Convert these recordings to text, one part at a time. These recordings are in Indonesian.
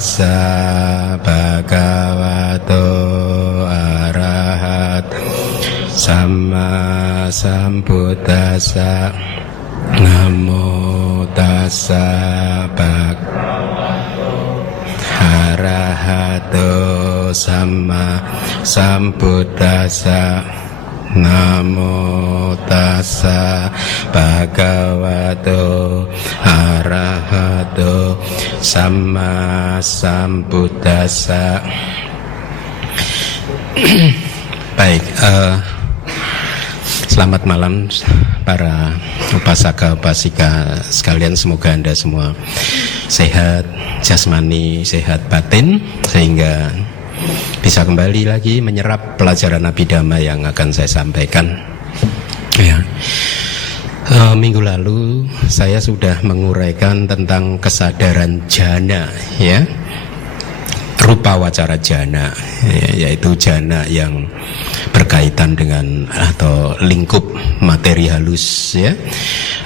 tassa bhagavato arahato samma sambuddhassa. Namo tassa bhagavato arahato samma sambuddhassa. Namo tassa bhagavato arahato samma sambuddhassa. Baik, selamat malam para upasaka upasika sekalian. Semoga Anda semua sehat jasmani, sehat batin, sehingga bisa kembali lagi menyerap pelajaran Abhidhamma yang akan saya sampaikan. Ya. Minggu lalu saya sudah menguraikan tentang kesadaran jhana, ya, rupa wacara jhana, ya, yaitu jhana yang berkaitan dengan atau lingkup materi halus, ya.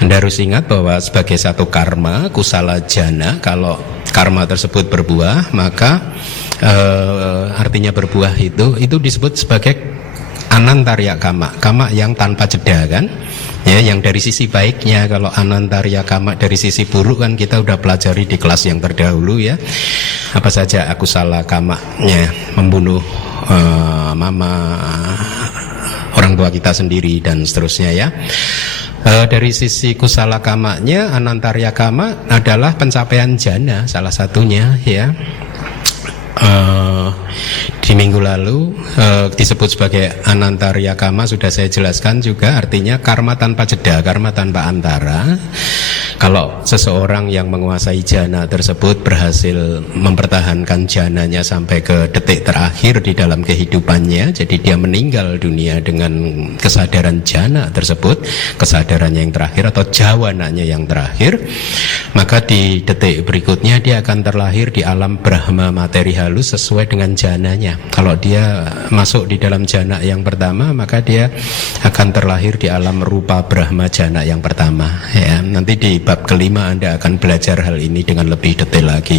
Anda harus ingat bahwa sebagai satu karma, kusala jhana, kalau karma tersebut berbuah, maka artinya berbuah itu disebut sebagai anantarya kama, kama yang tanpa jeda, kan, ya, yang dari sisi baiknya. Kalau anantarya kama dari sisi buruk kan kita udah pelajari di kelas yang terdahulu, ya, apa saja akusala kamanya, membunuh mama, orang tua kita sendiri dan seterusnya, ya. Dari sisi kusala kamanya, anantarya kama adalah pencapaian jhana salah satunya, ya. Di minggu lalu disebut sebagai anantarya kama, sudah saya jelaskan juga, artinya karma tanpa jeda, karma tanpa antara. Kalau seseorang yang menguasai jhana tersebut berhasil mempertahankan jhananya sampai ke detik terakhir di dalam kehidupannya, jadi dia meninggal dunia dengan kesadaran jhana tersebut, kesadarannya yang terakhir atau jawananya yang terakhir, maka di detik berikutnya dia akan terlahir di alam Brahma materi halus sesuai dengan jhananya. Kalau dia masuk di dalam jhana yang pertama, maka dia akan terlahir di alam rupa Brahma jhana yang pertama, ya. Nanti di bab kelima Anda akan belajar hal ini dengan lebih detail lagi.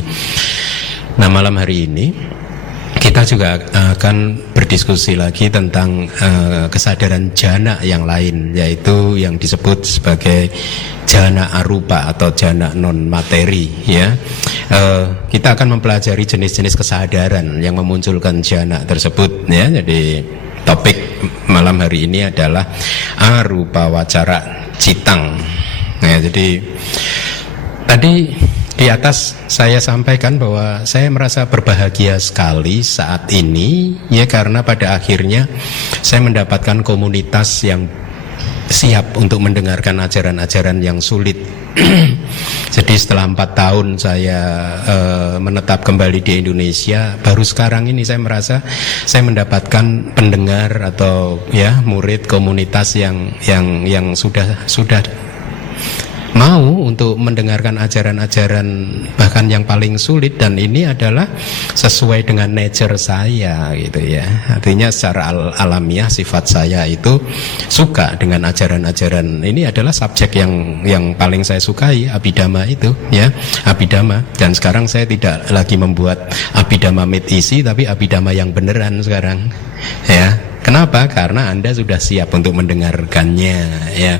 Nah, malam hari ini kita juga akan berdiskusi lagi tentang kesadaran jhana yang lain, yaitu yang disebut sebagai jhana arupa atau jhana non materi, ya. Kita akan mempelajari jenis-jenis kesadaran yang memunculkan jhana tersebut, ya. Jadi topik malam hari ini adalah arupa wacara citang. Nah, jadi tadi di atas saya sampaikan bahwa saya merasa berbahagia sekali saat ini, ya, karena pada akhirnya saya mendapatkan komunitas yang siap untuk mendengarkan ajaran-ajaran yang sulit. Jadi setelah 4 tahun saya menetap kembali di Indonesia, baru sekarang ini saya merasa saya mendapatkan pendengar atau, ya, murid komunitas yang sudah mau untuk mendengarkan ajaran-ajaran bahkan yang paling sulit, dan ini adalah sesuai dengan nature saya, gitu, ya. Artinya secara alamiah sifat saya itu suka dengan ajaran-ajaran ini, adalah subjek yang paling saya sukai, Abhidhamma itu, ya, Abhidhamma. Dan sekarang saya tidak lagi membuat Abhidhamma mid isi, tapi Abhidhamma yang beneran sekarang, ya. Kenapa? Karena Anda sudah siap untuk mendengarkannya, ya.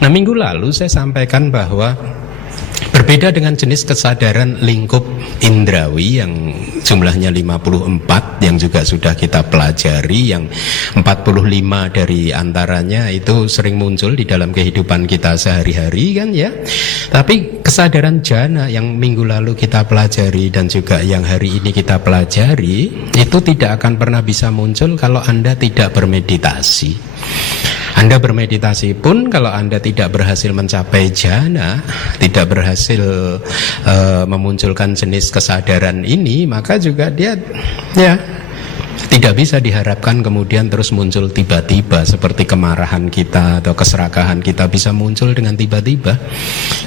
Nah, minggu lalu saya sampaikan bahwa berbeda dengan jenis kesadaran lingkup indrawi yang jumlahnya 54 yang juga sudah kita pelajari, yang 45 dari antaranya itu sering muncul di dalam kehidupan kita sehari-hari, kan, ya. Tapi kesadaran jhana yang minggu lalu kita pelajari dan juga yang hari ini kita pelajari itu tidak akan pernah bisa muncul kalau Anda tidak bermeditasi. Anda bermeditasi pun kalau Anda tidak berhasil mencapai jhana, tidak berhasil memunculkan jenis kesadaran ini, maka juga dia, ya, Tidak bisa diharapkan kemudian terus muncul tiba-tiba seperti kemarahan kita atau keserakahan kita bisa muncul dengan tiba-tiba.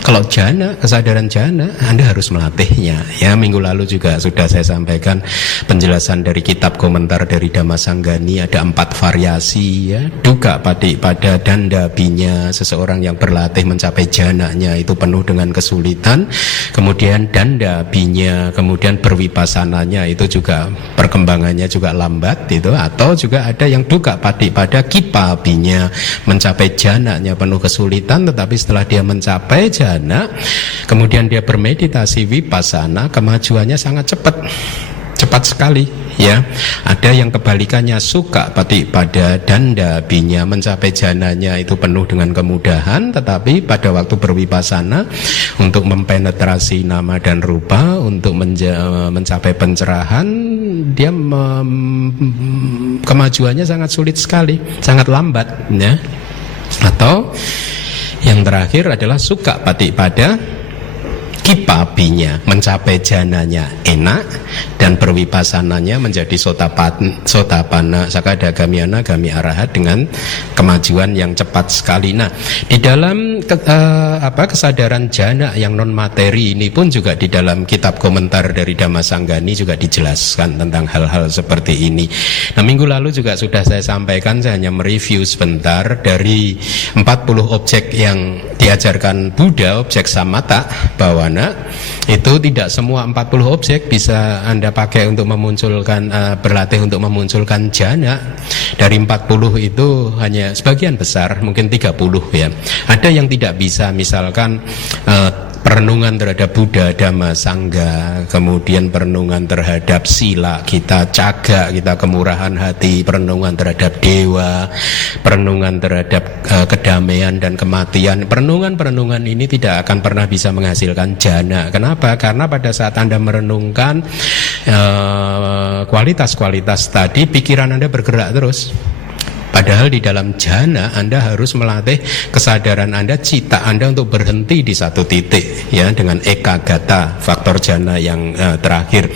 Kalau jana, kesadaran jana, Anda harus melatihnya. Ya, minggu lalu juga sudah saya sampaikan penjelasan dari kitab komentar dari Dhammasanggani, ada 4 variasi ya. Duka pada danda binya, seseorang yang berlatih mencapai jananya itu penuh dengan kesulitan. Kemudian danda binya, kemudian berwipassananya itu juga perkembangannya juga lambat itu, atau juga ada yang duka pada kipa binya, mencapai jananya penuh kesulitan, tetapi setelah dia mencapai jana kemudian dia bermeditasi vipassana, kemajuannya sangat cepat sekali ya. Ada yang kebalikannya, suka pada danda binya, mencapai jananya itu penuh dengan kemudahan, tetapi pada waktu bervipassana untuk mempenetrasi nama dan rupa, untuk mencapai pencerahan, dia kemajuannya sangat sulit sekali, sangat lambat ya. Atau yang terakhir adalah suka pada kipabinya, mencapai jananya enak dan berwipassananya menjadi sotapana sakadagamiana gami arahat dengan kemajuan yang cepat sekali. Nah, di dalam kesadaran jana yang non materi ini pun juga di dalam kitab komentar dari Dhammasanggani juga dijelaskan tentang hal-hal seperti ini. Nah, minggu lalu juga sudah saya sampaikan, saya hanya mereview sebentar dari 40 objek yang diajarkan Buddha, objek samatha bawana. Itu tidak semua 40 objek bisa Anda pakai untuk memunculkan berlatih untuk memunculkan jana. Dari 40 itu hanya sebagian besar, mungkin 30 ya. Ada yang tidak bisa, misalkan perenungan terhadap Buddha, Dhamma, Sangha, kemudian perenungan terhadap sila kita, caga kita, kemurahan hati, perenungan terhadap dewa, perenungan terhadap kedamaian dan kematian. Perenungan-perenungan ini tidak akan pernah bisa menghasilkan jana. Kenapa? Karena pada saat Anda merenungkan kualitas-kualitas tadi, pikiran Anda bergerak terus. Padahal di dalam jana Anda harus melatih kesadaran Anda, cita Anda untuk berhenti di satu titik ya, dengan ekagata, faktor jana yang terakhir.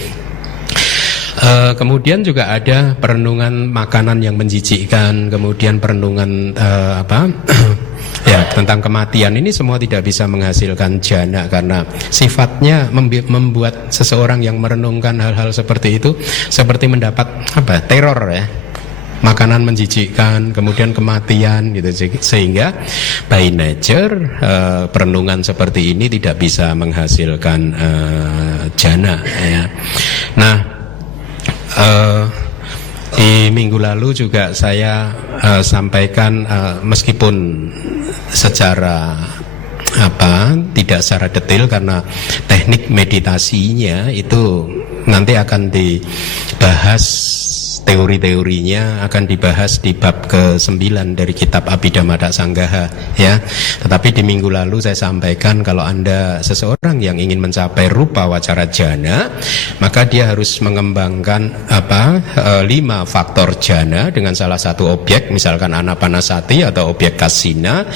Kemudian juga ada perenungan makanan yang menjijikkan, kemudian perenungan ya, tentang kematian. Ini semua tidak bisa menghasilkan jana karena sifatnya membuat seseorang yang merenungkan hal-hal seperti itu seperti mendapat teror ya. Makanan menjijikkan, kemudian kematian gitu, sehingga by nature perenungan seperti ini tidak bisa menghasilkan jana ya. Nah, di minggu lalu juga saya sampaikan meskipun secara tidak secara detail karena teknik meditasinya itu nanti akan dibahas, teori-teorinya akan dibahas di bab ke-9 dari kitab Abhidhamma Sanggaha ya. Tetapi di minggu lalu saya sampaikan kalau Anda seseorang yang ingin mencapai rupa wacara jana, maka dia harus mengembangkan 5 faktor jana dengan salah satu objek, misalkan anapanasati atau objek kasina.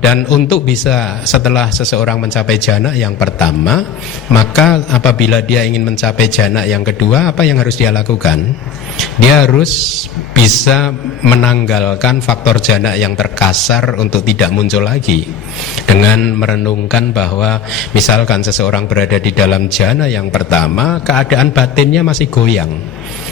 Dan untuk bisa setelah seseorang mencapai jana yang pertama, maka apabila dia ingin mencapai jana yang kedua, apa yang harus dia lakukan? Dia harus bisa menanggalkan faktor jana yang terkasar untuk tidak muncul lagi, dengan merenungkan bahwa misalkan seseorang berada di dalam jana yang pertama, keadaan batinnya masih goyang.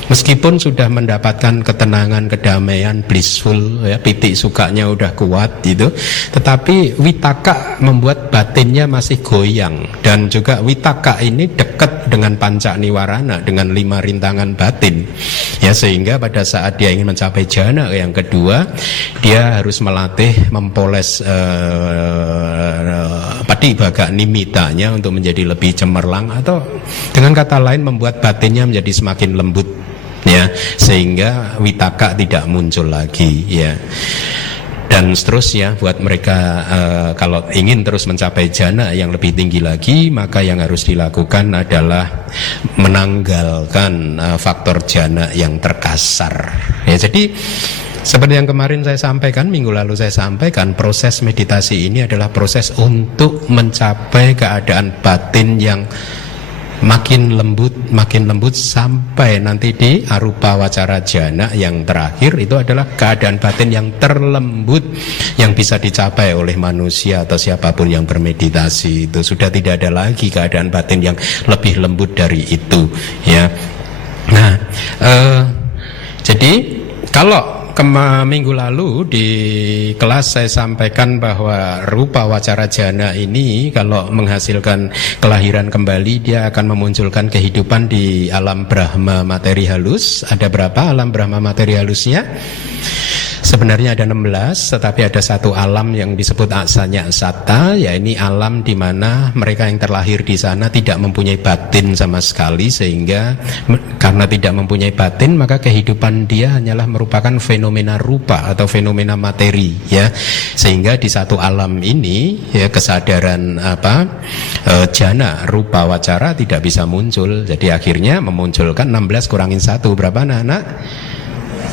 Meskipun sudah mendapatkan ketenangan, kedamaian, blissful ya, piti sukanya udah kuat gitu, tetapi witaka membuat batinnya masih goyang. Dan juga witaka ini dekat dengan panca niwarana, dengan 5 rintangan batin ya, sehingga pada saat dia ingin mencapai jana yang kedua, dia harus melatih mempoles patibaga nimitanya untuk menjadi lebih cemerlang, atau dengan kata lain membuat batinnya menjadi semakin lembut ya, sehingga witaka tidak muncul lagi ya. Dan seterusnya buat mereka kalau ingin terus mencapai jana yang lebih tinggi lagi, maka yang harus dilakukan adalah menanggalkan faktor jana yang terkasar ya. Jadi seperti yang kemarin saya sampaikan, minggu lalu saya sampaikan, proses meditasi ini adalah proses untuk mencapai keadaan batin yang makin lembut sampai nanti di arupa wacara jana yang terakhir itu adalah keadaan batin yang terlembut yang bisa dicapai oleh manusia atau siapapun yang bermeditasi. Itu sudah tidak ada lagi keadaan batin yang lebih lembut dari itu, ya. Nah, jadi kalau minggu lalu di kelas saya sampaikan bahwa rupa wacara jana ini kalau menghasilkan kelahiran kembali, dia akan memunculkan kehidupan di alam Brahma materi halus. Ada berapa alam Brahma materi halusnya? Sebenarnya ada 16, tetapi ada satu alam yang disebut Asanya Sata, ya ini alam di mana mereka yang terlahir di sana tidak mempunyai batin sama sekali, sehingga karena tidak mempunyai batin maka kehidupan dia hanyalah merupakan fenomena rupa atau fenomena materi, ya. Sehingga di satu alam ini ya kesadaran jana rupa wacara tidak bisa muncul. Jadi akhirnya memunculkan 16 kurangin 1 berapa anak-anak?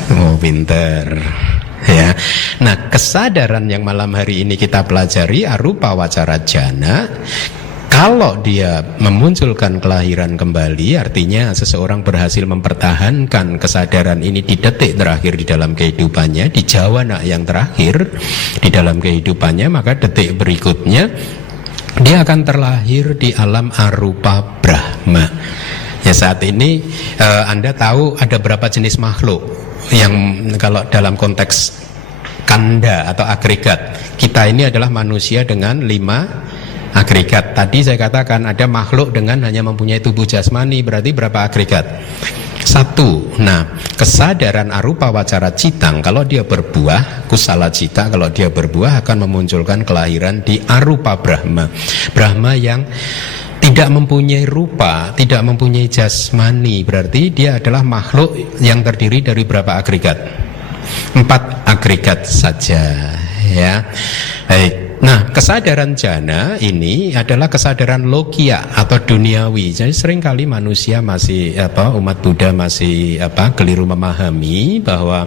Oh, pinter. Ya. Nah, kesadaran yang malam hari ini kita pelajari arupa wacara jana, kalau dia memunculkan kelahiran kembali, artinya seseorang berhasil mempertahankan kesadaran ini di detik terakhir di dalam kehidupannya, di jawana yang terakhir di dalam kehidupannya, maka detik berikutnya dia akan terlahir di alam arupa Brahma. Ya, saat ini Anda tahu ada berapa jenis makhluk yang kalau dalam konteks kanda atau agregat, kita ini adalah manusia dengan 5 agregat. Tadi saya katakan ada makhluk dengan hanya mempunyai tubuh jasmani, berarti berapa agregat? 1. Nah, kesadaran arupa wacara citang kalau dia berbuah, kusala cita kalau dia berbuah akan memunculkan kelahiran di arupa Brahma. Brahma yang tidak mempunyai rupa, tidak mempunyai jasmani, berarti dia adalah makhluk yang terdiri dari berapa agregat? 4 agregat saja, ya. Baik. Nah, kesadaran jana ini adalah kesadaran lokia atau duniawi. Jadi seringkali manusia masih umat Buddha masih keliru memahami bahwa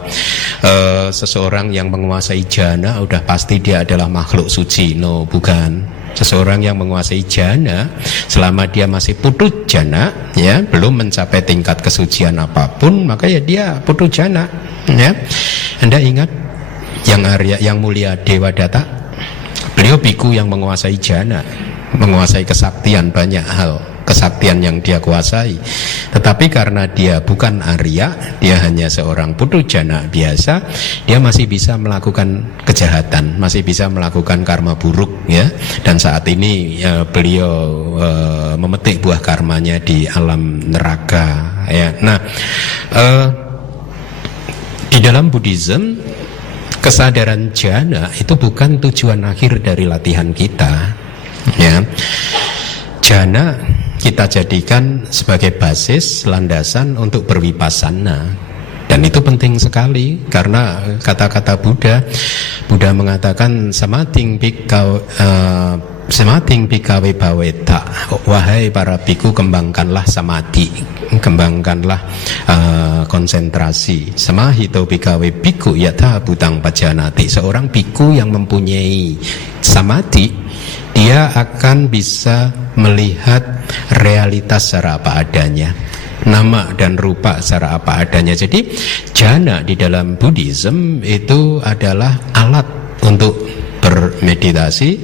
seseorang yang menguasai jana udah pasti dia adalah makhluk suci. No, bukan. Seseorang yang menguasai jana selama dia masih putu jana, ya, belum mencapai tingkat kesucian apapun, maka ya dia putu jana, ya. Anda ingat yang Arya, yang mulia Dewadatta, beliau biku yang menguasai jana, menguasai kesaktian, banyak hal kesaktian yang dia kuasai. Tetapi karena dia bukan Arya, dia hanya seorang putu jana biasa, dia masih bisa melakukan kejahatan, masih bisa melakukan karma buruk, ya. Dan saat ini beliau memetik buah karmanya di alam neraka, ya. Nah, di dalam Buddhism kesadaran jana itu bukan tujuan akhir dari latihan kita, ya. Jana kita jadikan sebagai basis landasan untuk berwipasana, dan itu penting sekali karena kata-kata Buddha mengatakan samating bikawe baweta, wahai para biku kembangkanlah samadhi, kembangkanlah konsentrasi. Samahito bikawe biku yatha butang pajanati, seorang biku yang mempunyai samadhi dia akan bisa melihat realitas secara apa adanya, nama dan rupa secara apa adanya. Jadi jana di dalam Buddhism itu adalah alat untuk bermeditasi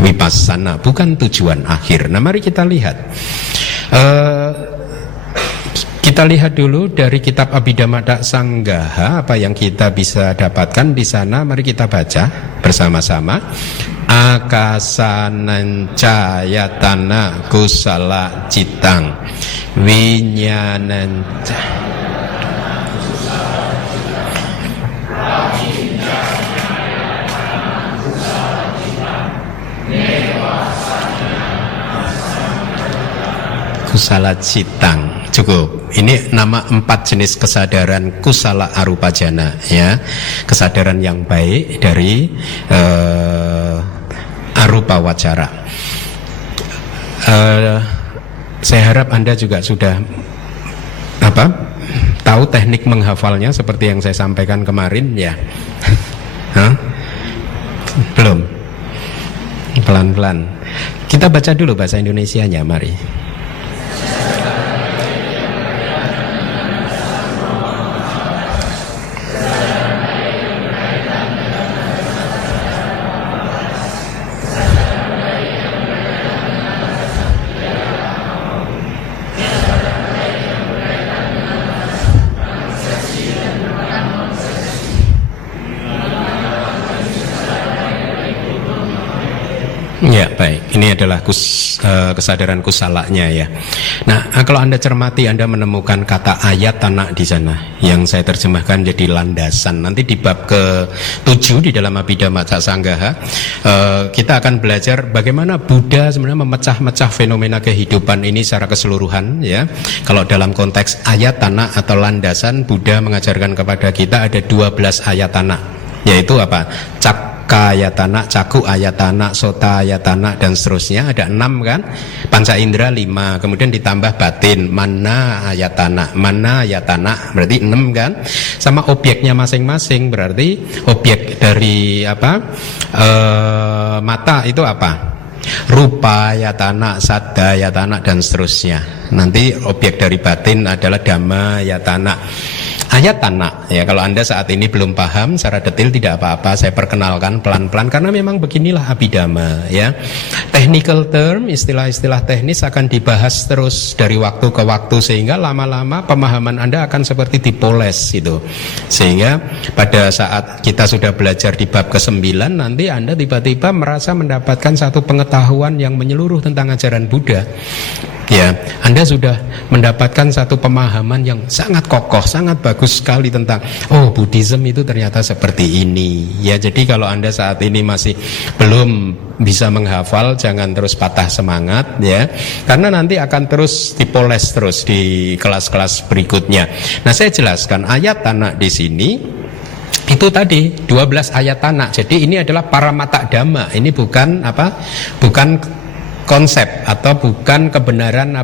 vipassana, bukan tujuan akhir. Nah, mari kita lihat. Kita lihat dulu dari kitab Abhidhamma Sanggaha apa yang kita bisa dapatkan di sana. Mari kita baca bersama-sama. Akasananca kusala citang winyananca kusala citang. Cukup. Ini nama 4 jenis kesadaran kusala arupa jana, ya. Kesadaran yang baik dari arupa wacara. Saya harap Anda juga sudah tahu teknik menghafalnya seperti yang saya sampaikan kemarin, ya. Belum? Pelan-pelan. Kita baca dulu bahasa Indonesianya, mari. Ini adalah kesadaran kusalanya ya. Nah, kalau Anda cermati, Anda menemukan kata ayatana di sana yang saya terjemahkan jadi landasan. Nanti di bab ke-7 di dalam Abhidhamma Sanggaha kita akan belajar bagaimana Buddha sebenarnya memecah-mecah fenomena kehidupan ini secara keseluruhan ya. Kalau dalam konteks ayatana atau landasan, Buddha mengajarkan kepada kita ada 12 ayatana, yaitu apa? Ayatana, caku ayatana, sota ayatana, dan seterusnya. Ada 6 kan, panca indera 5, kemudian ditambah batin, mana ayatana berarti 6 kan, sama objeknya masing-masing. Berarti objek dari mata itu apa? Rupa yatana, sadda yatana, dan seterusnya. Nanti objek dari batin adalah dhamma yatana. Ayatana ya, kalau Anda saat ini belum paham secara detail tidak apa-apa, saya perkenalkan pelan-pelan karena memang beginilah Abhidhamma ya. Technical term, istilah-istilah teknis akan dibahas terus dari waktu ke waktu sehingga lama-lama pemahaman Anda akan seperti dipoles gitu. Sehingga pada saat kita sudah belajar di bab ke-9 nanti Anda tiba-tiba merasa mendapatkan satu pengetahuan yang menyeluruh tentang ajaran Buddha. Ya, Anda sudah mendapatkan satu pemahaman yang sangat kokoh, sangat bagus sekali tentang Buddhism itu ternyata seperti ini. Ya, jadi kalau Anda saat ini masih belum bisa menghafal, jangan terus patah semangat ya. Karena nanti akan terus dipoles terus di kelas-kelas berikutnya. Nah, saya jelaskan ayat tanah di sini itu tadi 12 ayat tanah. Jadi ini adalah paramata dhamma. Ini bukan bukan konsep atau bukan kebenaran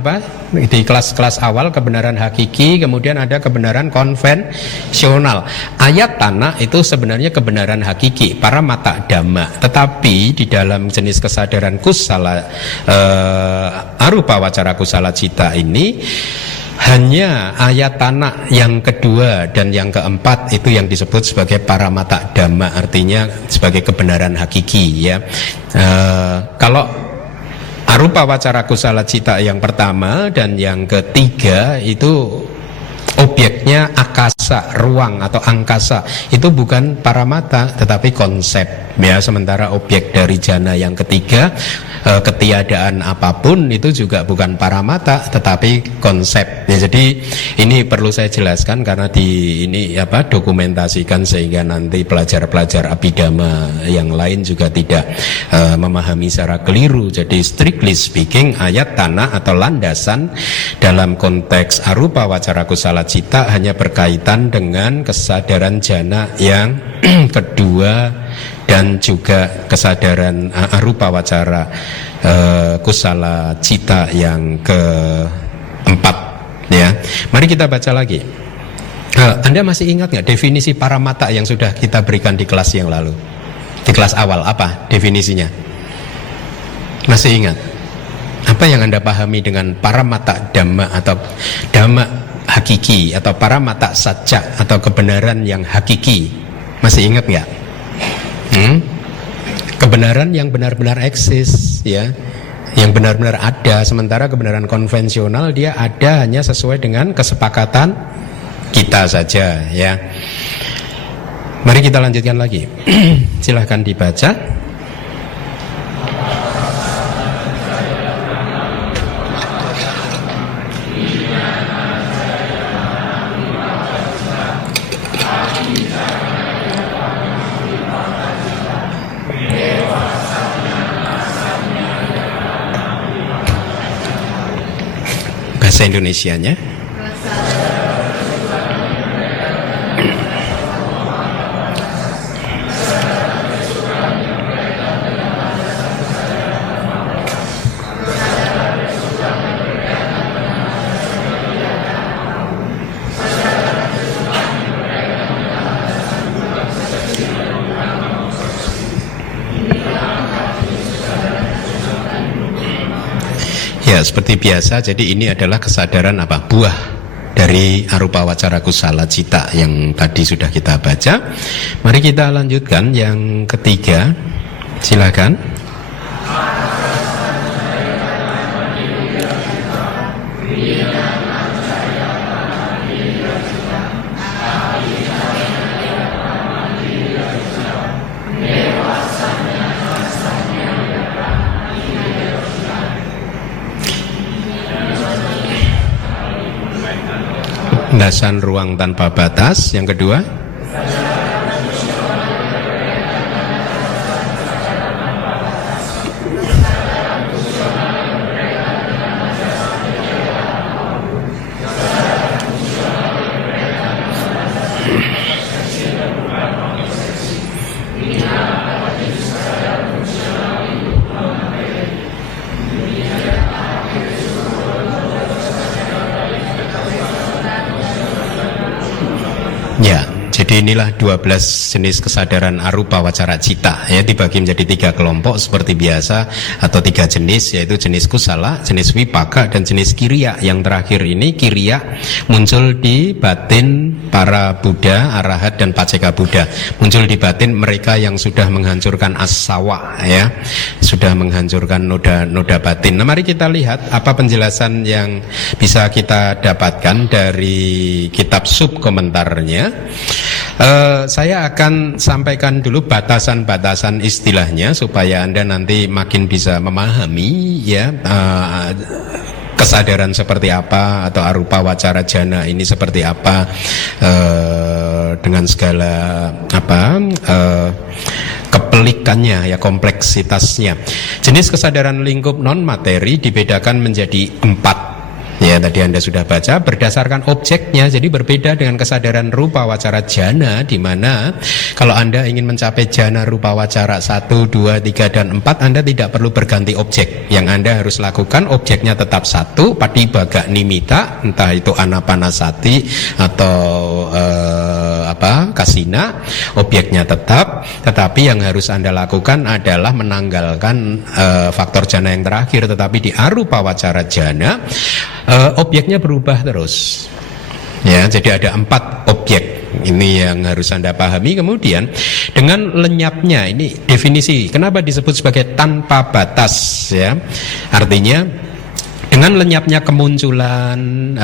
di kelas-kelas awal, kebenaran hakiki, kemudian ada kebenaran konvensional. Ayat tanah itu sebenarnya kebenaran hakiki, paramata dhamma. Tetapi di dalam jenis kesadaran kusala arupa wacara kusala cita ini hanya ayat tanah yang kedua dan yang keempat itu yang disebut sebagai paramata dhamma, artinya sebagai kebenaran hakiki ya. Kalau arupa wacara kusala cita yang pertama dan yang ketiga itu objeknya akasa, ruang atau angkasa, itu bukan paramata tetapi konsep ya. Sementara objek dari jana yang ketiga, ketiadaan apapun, itu juga bukan paramata tetapi konsep ya. Jadi ini perlu saya jelaskan karena dokumentasikan sehingga nanti pelajar-pelajar Abhidhamma yang lain juga tidak memahami secara keliru. Jadi strictly speaking, ayat tanah atau landasan dalam konteks arupa wacara kusala cita hanya berkaitan dengan kesadaran jana yang kedua dan juga kesadaran arupa wacara kusala cita yang keempat ya. Mari kita baca lagi. Anda masih ingat nggak definisi paramata yang sudah kita berikan di kelas yang lalu? Di kelas awal apa definisinya? Masih ingat? Apa yang Anda pahami dengan paramata dhamma atau dhamma hakiki atau paramata saja atau kebenaran yang hakiki? Masih ingat nggak? Kebenaran yang benar-benar eksis ya, yang benar-benar ada. Sementara kebenaran konvensional dia ada hanya sesuai dengan kesepakatan kita saja ya. Mari kita lanjutkan lagi. Silahkan dibaca. Bahasa Indonesianya. Ya, seperti biasa, jadi ini adalah kesadaran buah dari arupa wacara kusala cita yang tadi sudah kita baca. Mari kita lanjutkan yang ketiga. Silakan. landasan ruang tanpa batas. Yang kedua, ya, jadi inilah 12 jenis kesadaran arupa wacara cita, ya, dibagi menjadi 3 kelompok seperti biasa, atau 3 jenis, yaitu jenis kusala, jenis wipaka, dan jenis kiriya. Yang terakhir ini kiriya muncul di batin para Buddha, Arahat, dan Paceka Buddha. Muncul di batin mereka yang sudah menghancurkan asawa, ya, sudah menghancurkan noda batin. Nah, mari kita lihat apa penjelasan yang bisa kita dapatkan dari kitab sub komentarnya. Saya akan sampaikan dulu batasan-batasan istilahnya supaya Anda nanti makin bisa memahami, ya, kesadaran seperti apa atau arupa wacara jana ini seperti apa, dengan segala kepelikannya, ya, kompleksitasnya. Jenis kesadaran lingkup non materi dibedakan menjadi 4. Ya, tadi Anda sudah baca berdasarkan objeknya. Jadi berbeda dengan kesadaran rupa wacara jana, di mana kalau Anda ingin mencapai jana rupa wacara 1, 2, 3, dan 4, Anda tidak perlu berganti objek. Yang Anda harus lakukan, objeknya tetap satu, patibaga nimita, entah itu anapanasati atau kasina, objeknya tetap, tetapi yang harus Anda lakukan adalah menanggalkan faktor jana yang terakhir. Tetapi di arupa wacara jana, objeknya berubah terus, ya. Jadi ada 4 objek. Ini yang harus Anda pahami. Kemudian dengan lenyapnya, ini definisi kenapa disebut sebagai tanpa batas, ya. Artinya dengan lenyapnya kemunculan,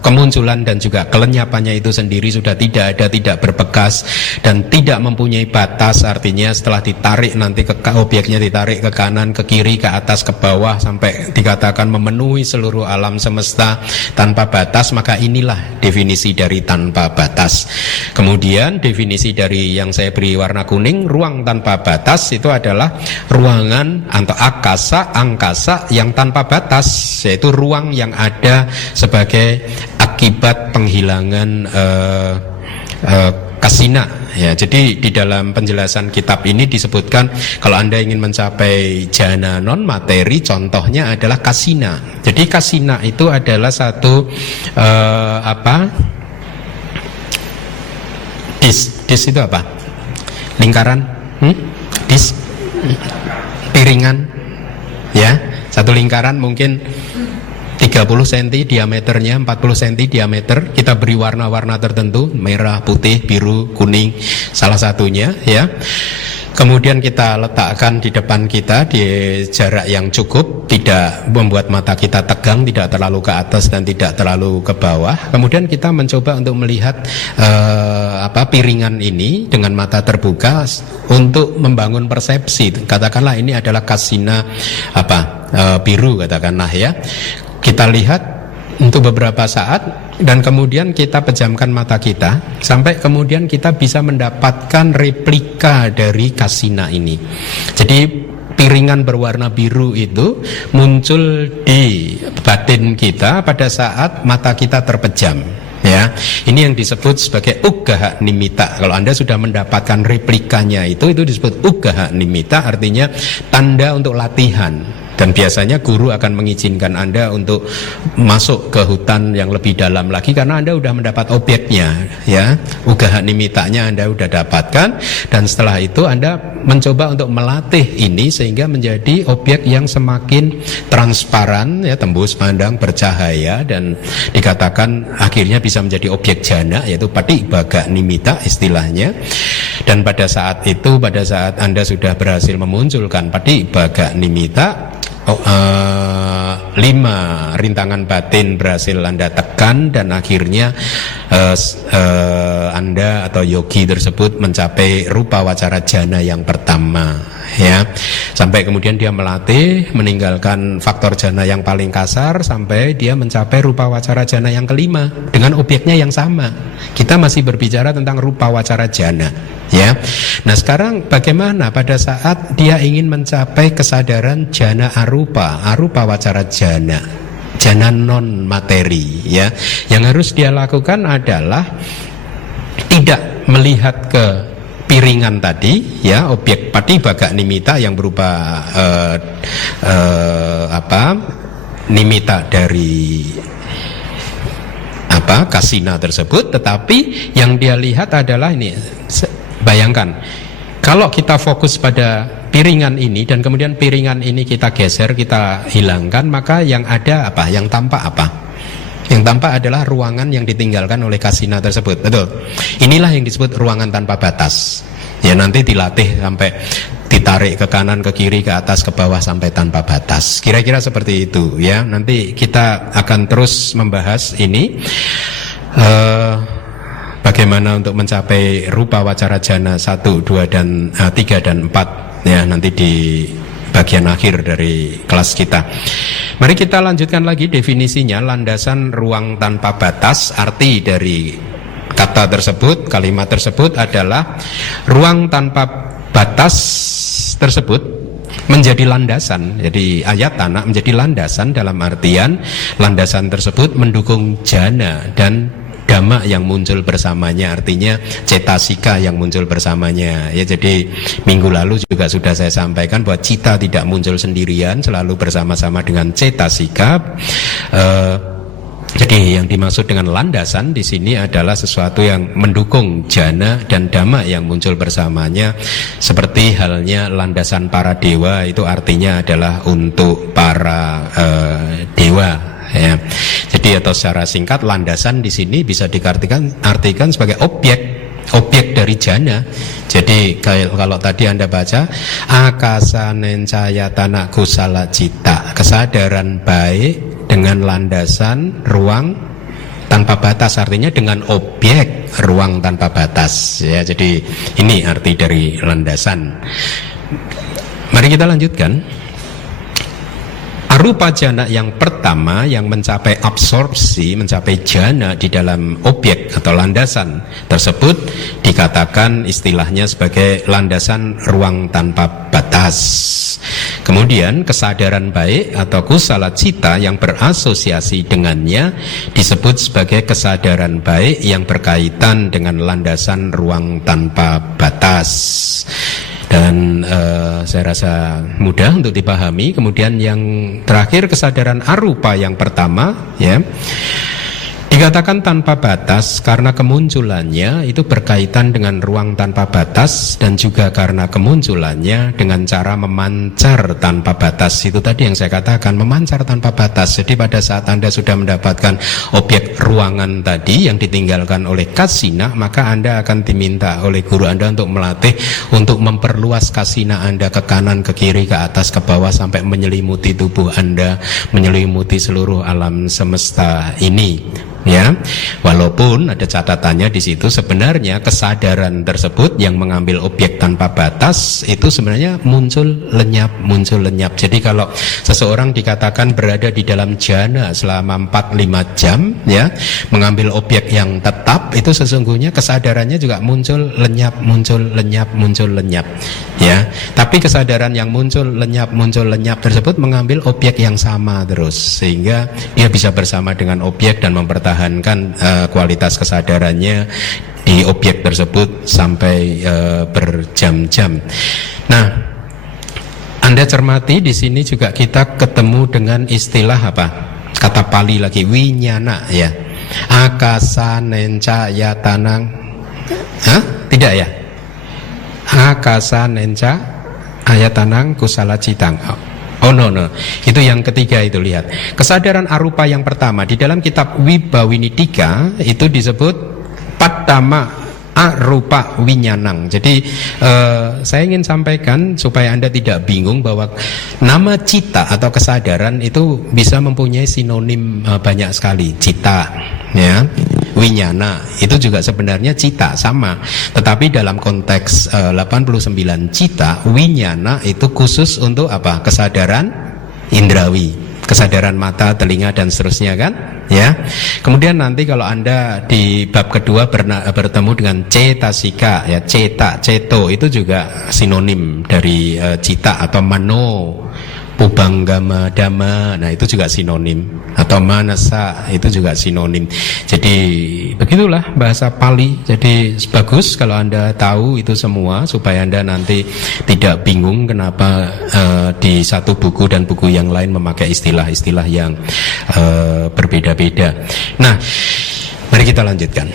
kemunculan dan juga kelenyapannya itu sendiri sudah tidak ada, tidak berbekas dan tidak mempunyai batas. Artinya setelah ditarik nanti objeknya ditarik ke kanan, ke kiri, ke atas, ke bawah, sampai dikatakan memenuhi seluruh alam semesta tanpa batas. Maka inilah definisi dari tanpa batas. Kemudian definisi dari yang saya beri warna kuning, ruang tanpa batas, itu adalah ruangan atau angkasa yang tanpa batas, yaitu ruang yang ada sebagai akibat penghilangan kasina, ya. Jadi di dalam penjelasan kitab ini disebutkan kalau Anda ingin mencapai jana non materi, contohnya adalah kasina. Jadi kasina itu adalah satu dis itu apa? Lingkaran, dis, piringan, ya, satu lingkaran mungkin 30 cm diameternya, 40 cm diameter. Kita beri warna-warna tertentu, merah, putih, biru, kuning, salah satunya, ya. Kemudian kita letakkan di depan kita di jarak yang cukup, tidak membuat mata kita tegang, tidak terlalu ke atas dan tidak terlalu ke bawah. Kemudian kita mencoba untuk melihat piringan ini dengan mata terbuka untuk membangun persepsi. Katakanlah ini adalah kasina biru, katakanlah, ya. Kita lihat untuk beberapa saat dan kemudian kita pejamkan mata kita sampai kemudian kita bisa mendapatkan replika dari kasina ini. Jadi piringan berwarna biru itu muncul di batin kita pada saat mata kita terpejam, ya. Ini yang disebut sebagai uggaha nimita. Kalau Anda sudah mendapatkan replikanya itu disebut uggaha nimita, artinya tanda untuk latihan. Dan biasanya guru akan mengizinkan Anda untuk masuk ke hutan yang lebih dalam lagi karena Anda sudah mendapat objeknya, ya. Uggaha nimitanya Anda sudah dapatkan, dan setelah itu Anda mencoba untuk melatih ini sehingga menjadi objek yang semakin transparan, ya, tembus pandang, bercahaya, dan dikatakan akhirnya bisa menjadi objek jana, yaitu patibaga nimita istilahnya. Dan pada saat itu, pada saat Anda sudah berhasil memunculkan patibaga nimita, 5 rintangan batin berhasil Anda tekan, dan akhirnya Anda atau yogi tersebut mencapai rupa wacara jana yang pertama, ya, sampai kemudian dia melatih meninggalkan faktor jana yang paling kasar sampai dia mencapai rupa wacara jana yang kelima dengan objeknya yang sama. Kita masih berbicara tentang rupa wacara jana, ya. Nah sekarang bagaimana pada saat dia ingin mencapai kesadaran jana arupa, arupa wacara jana, jana non materi, ya. Yang harus dia lakukan adalah tidak melihat ke piringan tadi, ya, objek patibaga nimitta yang berupa nimitta dari kasina tersebut, tetapi yang dia lihat adalah ini. Bayangkan kalau kita fokus pada piringan ini dan kemudian piringan ini kita geser, kita hilangkan, maka yang ada apa? Yang tampak apa? Yang tampak adalah ruangan yang ditinggalkan oleh kasina tersebut. Betul. Inilah yang disebut ruangan tanpa batas. Ya, nanti dilatih sampai ditarik ke kanan, ke kiri, ke atas, ke bawah sampai tanpa batas. Kira-kira seperti itu, ya. Nanti kita akan terus membahas ini. Bagaimana untuk mencapai rupa wacara jana 1, 2, dan 3 dan 4, ya, nanti di bagian akhir dari kelas kita. Mari kita lanjutkan lagi definisinya. Landasan ruang tanpa batas, arti dari kata tersebut, kalimat tersebut adalah ruang tanpa batas tersebut menjadi landasan. Jadi ayatana menjadi landasan dalam artian landasan tersebut mendukung jana dan dhamma yang muncul bersamanya, artinya cetasika yang muncul bersamanya, ya. Jadi minggu lalu juga sudah saya sampaikan bahwa cita tidak muncul sendirian, selalu bersama-sama dengan cetasika. Jadi yang dimaksud dengan landasan di sini adalah sesuatu yang mendukung jana dan dhamma yang muncul bersamanya, seperti halnya landasan para dewa, itu artinya adalah untuk para dewa. Ya. Jadi atau secara singkat landasan di sini bisa artikan sebagai objek dari jana. Jadi kalau tadi Anda baca akasanencayatana kusala cita, kesadaran baik dengan landasan ruang tanpa batas, artinya dengan objek ruang tanpa batas, ya. Jadi ini arti dari landasan. Mari kita lanjutkan. Arupa jana yang pertama yang mencapai absorpsi, mencapai jana di dalam objek atau landasan tersebut dikatakan istilahnya sebagai landasan ruang tanpa batas. Kemudian kesadaran baik atau kusala cita yang berasosiasi dengannya disebut sebagai kesadaran baik yang berkaitan dengan landasan ruang tanpa batas. Dan saya rasa mudah untuk dipahami. Kemudian yang terakhir kesadaran arupa yang pertama, ya, dikatakan tanpa batas karena kemunculannya itu berkaitan dengan ruang tanpa batas, dan juga karena kemunculannya dengan cara memancar tanpa batas. Itu tadi yang saya katakan, memancar tanpa batas. Jadi pada saat Anda sudah mendapatkan objek ruangan tadi yang ditinggalkan oleh kasina, maka Anda akan diminta oleh guru Anda untuk melatih, untuk memperluas kasina Anda ke kanan, ke kiri, ke atas, ke bawah, sampai menyelimuti tubuh Anda, menyelimuti seluruh alam semesta ini. Ya, walaupun ada catatannya di situ, sebenarnya kesadaran tersebut yang mengambil objek tanpa batas itu sebenarnya muncul lenyap. Jadi kalau seseorang dikatakan berada di dalam jana selama 4-5 jam, ya, mengambil objek yang tetap, itu sesungguhnya kesadarannya juga muncul lenyap, ya. Tapi kesadaran yang muncul lenyap tersebut mengambil objek yang sama terus, sehingga dia bisa bersama dengan objek dan mempertahankan kualitas kesadarannya di objek tersebut sampai berjam-jam. Nah, Anda cermati di sini juga kita ketemu dengan istilah apa? Kata Pali lagi, winyana, ya. Akasanencayatana. Tidak ya? Akasanencayatana kusala citang. Oh no, itu yang ketiga itu, lihat. Kesadaran arupa yang pertama di dalam kitab Wibawinidika itu disebut Pattama arupa winyanang. Jadi saya ingin sampaikan supaya Anda tidak bingung bahwa nama cita atau kesadaran itu bisa mempunyai sinonim banyak sekali. Cita, ya. winyana itu juga sebenarnya cita sama, tetapi dalam konteks 89 cita, winyana itu khusus untuk apa? Kesadaran indrawi, kesadaran mata, telinga dan seterusnya kan, ya. Kemudian nanti kalau Anda di bab kedua bertemu dengan cetasika, ya, ceto itu juga sinonim dari cita, atau mano, pubanggama dhamma, nah itu juga sinonim, atau manasa itu juga sinonim. Jadi begitulah bahasa Pali. Jadi bagus kalau Anda tahu itu semua supaya Anda nanti tidak bingung kenapa di satu buku dan buku yang lain memakai istilah-istilah yang berbeda-beda. Nah, mari kita lanjutkan.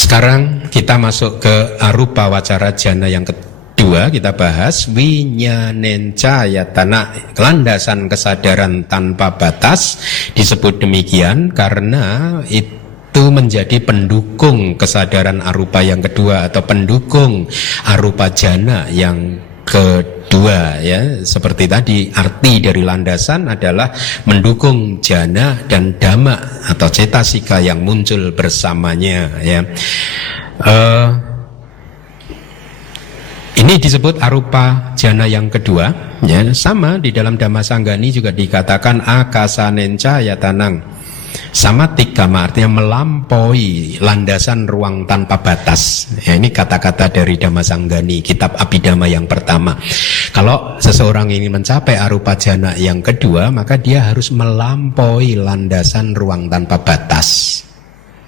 Sekarang kita masuk ke arupa wacara jana yang kedua. Kita bahas winyanenca yatana, landasan kesadaran tanpa batas. Disebut demikian karena itu menjadi pendukung kesadaran arupa yang kedua, atau pendukung arupa jana yang kedua, ya. Seperti tadi, arti dari landasan adalah mendukung jana dan dhamma atau cetasika yang muncul bersamanya, ya. Ini disebut arupa jana yang kedua, ya. Sama di dalam Dhammasanggani juga dikatakan akasanenca yatanang, sama tikama, artinya melampaui landasan ruang tanpa batas, ya. Ini kata-kata dari Dhammasanggani, kitab Abhidhamma yang pertama. Kalau seseorang ingin mencapai arupa jana yang kedua, maka dia harus melampaui landasan ruang tanpa batas,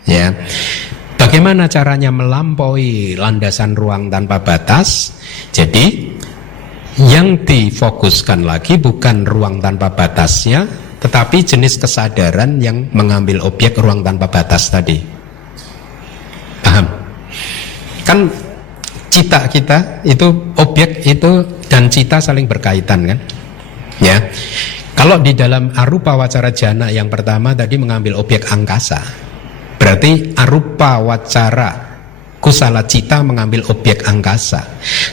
ya. Bagaimana caranya melampaui landasan ruang tanpa batas? Jadi yang difokuskan lagi bukan ruang tanpa batasnya, tetapi jenis kesadaran yang mengambil objek ruang tanpa batas tadi. Paham? Kan cita kita itu, objek itu dan cita saling berkaitan kan? Ya. Kalau di dalam arupa wacara jana yang pertama tadi mengambil objek angkasa, berarti arupa wacara kusala cita mengambil objek angkasa.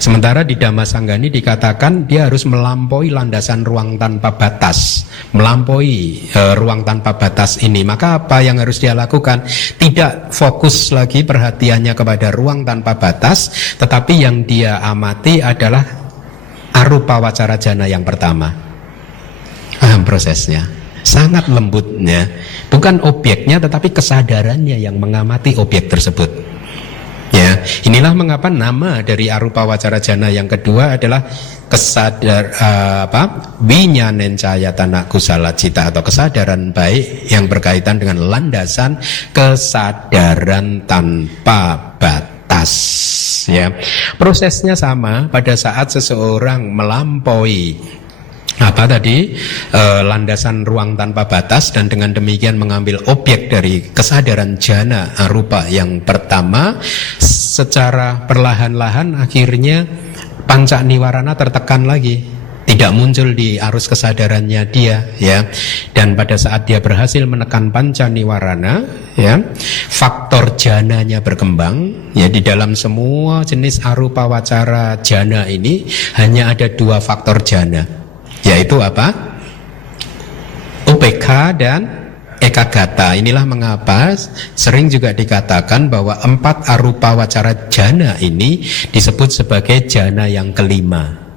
Sementara di Dhammasanggani dikatakan dia harus melampaui landasan ruang tanpa batas, melampaui ruang tanpa batas ini. Maka apa yang harus dia lakukan? Tidak fokus lagi perhatiannya kepada ruang tanpa batas, tetapi yang dia amati adalah arupa wacara jana yang pertama. Paham prosesnya? Sangat lembutnya, bukan objeknya tetapi kesadarannya yang mengamati objek tersebut. Ya, inilah mengapa nama dari arupa wacara jana yang kedua adalah winyanenca yatana kusala cita, atau kesadaran baik yang berkaitan dengan landasan kesadaran tanpa batas, ya. Prosesnya sama pada saat seseorang melampaui landasan ruang tanpa batas, dan dengan demikian mengambil objek dari kesadaran jana arupa yang pertama. Secara perlahan-lahan akhirnya panca niwarana tertekan lagi, tidak muncul di arus kesadarannya dia, ya. Dan pada saat dia berhasil menekan panca niwarana, ya, faktor jananya berkembang, ya. Di dalam semua jenis arupa wacara jana ini hanya ada dua faktor jana, yaitu apa? UPK dan ekagata. Inilah mengapa sering juga dikatakan bahwa 4 arupa wacara jana ini disebut sebagai jana yang kelima.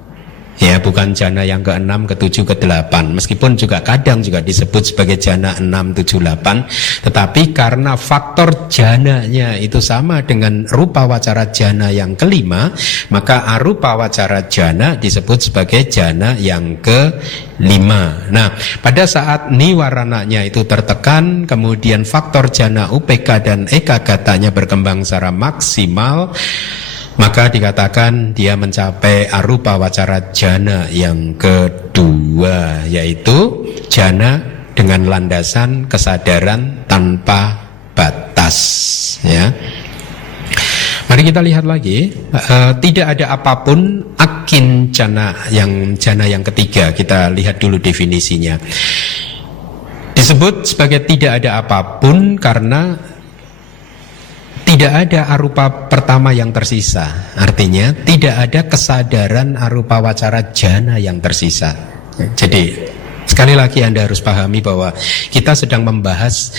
Ya, bukan jana yang ke-6, ke-7, ke-8. Meskipun juga kadang juga disebut sebagai jana 6, 7, 8, tetapi karena faktor jananya itu sama dengan rupa wacara jana yang kelima, maka arupa wacara jana disebut sebagai jana yang ke-5. Nah, pada saat niwarananya itu tertekan, kemudian faktor jana UPK dan ekagatanya berkembang secara maksimal, maka dikatakan dia mencapai arupa wacara jana yang kedua, yaitu jana dengan landasan kesadaran tanpa batas, ya. Mari kita lihat lagi, tidak ada apapun akincana, yang jana yang ketiga. Kita lihat dulu definisinya. Disebut sebagai tidak ada apapun karena tidak ada arupa pertama yang tersisa. Artinya tidak ada kesadaran arupa wacara jana yang tersisa. Jadi Sekali lagi Anda harus pahami bahwa kita sedang membahas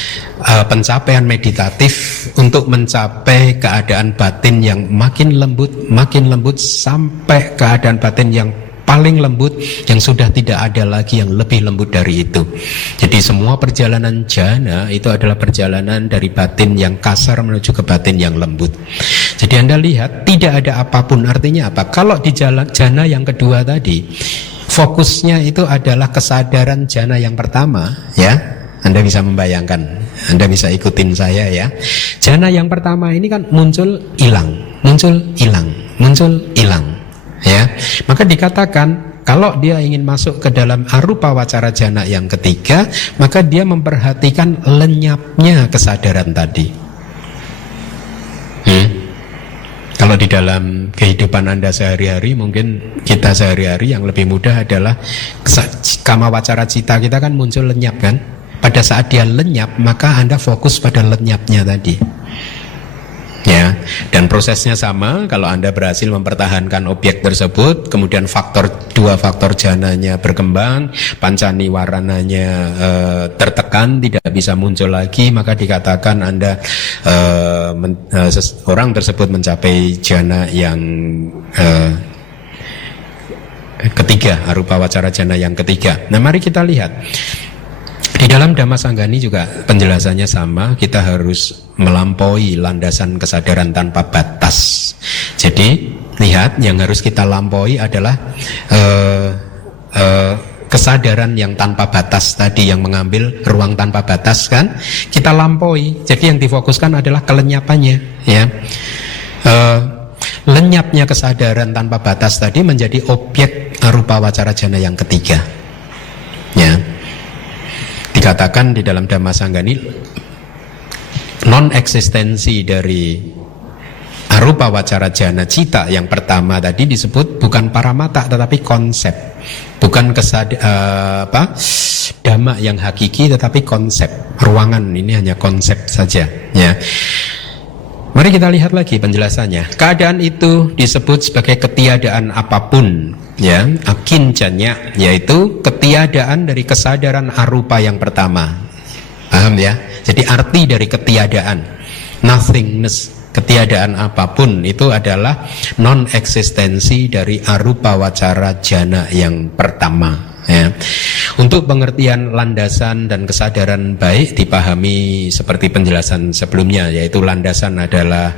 pencapaian meditatif untuk mencapai keadaan batin yang makin lembut sampai keadaan batin yang paling lembut, yang sudah tidak ada lagi yang lebih lembut dari itu. Jadi semua perjalanan jana itu adalah perjalanan dari batin yang kasar menuju ke batin yang lembut. Jadi Anda lihat tidak ada apapun. Artinya apa? Kalau di jalan jana yang kedua tadi, fokusnya itu adalah kesadaran jana yang pertama, ya. Anda bisa membayangkan, Anda bisa ikutin saya ya. Jana yang pertama ini kan muncul hilang, ya. Maka dikatakan kalau dia ingin masuk ke dalam arupa wacara jana yang ketiga, maka dia memperhatikan lenyapnya kesadaran tadi. Kalau di dalam kehidupan Anda sehari-hari, mungkin kita sehari-hari yang lebih mudah adalah kama wacara cita kita kan muncul lenyap kan. Pada saat dia lenyap, maka Anda fokus pada lenyapnya tadi. Ya, dan prosesnya sama. Kalau Anda berhasil mempertahankan objek tersebut, kemudian dua faktor jananya berkembang, pancaniwarananya tertekan, tidak bisa muncul lagi, maka dikatakan Anda orang tersebut mencapai jana yang ketiga, arupa wacara jana yang ketiga. Nah, mari kita lihat. Di dalam Dhamma Sanggani juga penjelasannya sama. Kita harus melampaui landasan kesadaran tanpa batas. Jadi lihat, yang harus kita lampaui adalah kesadaran yang tanpa batas tadi, yang mengambil ruang tanpa batas kan. Kita lampaui. Jadi yang difokuskan adalah kelenyapannya, ya. Lenyapnya kesadaran tanpa batas tadi menjadi objek arupa wacara jana yang ketiga, ya. Dikatakan di dalam Dhamma Sanggani, non-eksistensi dari arupa wacara jana cita yang pertama tadi disebut bukan paramata tetapi konsep, bukan dhamma yang hakiki tetapi konsep. Ruangan ini hanya konsep saja, ya. Mari kita lihat lagi penjelasannya. Keadaan itu disebut sebagai ketiadaan apapun, ya, akincanya, yaitu ketiadaan dari kesadaran arupa yang pertama. Paham ya? Jadi arti dari ketiadaan, nothingness, ketiadaan apapun itu adalah non-eksistensi dari arupa wacara jana yang pertama, ya. Untuk pengertian landasan dan kesadaran baik dipahami seperti penjelasan sebelumnya, yaitu landasan adalah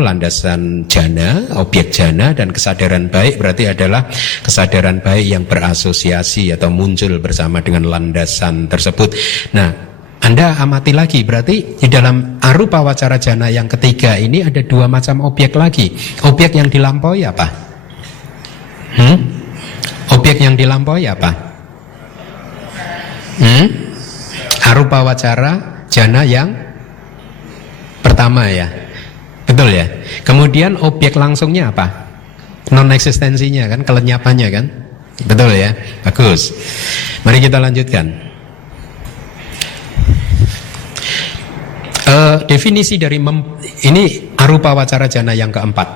landasan jana, objek jana, dan kesadaran baik berarti adalah kesadaran baik yang berasosiasi atau muncul bersama dengan landasan tersebut. Nah, Anda amati lagi, berarti di dalam arupa wacara jana yang ketiga ini ada dua macam objek lagi. Objek yang dilampaui apa? Objek yang dilampaui apa? Arupa wacara jana yang pertama, ya. Betul ya. Kemudian objek langsungnya apa? Non-eksistensinya kan, kelenyapannya kan. Betul ya. Bagus. Mari kita lanjutkan. Definisi dari ini arupa wacara jana yang keempat.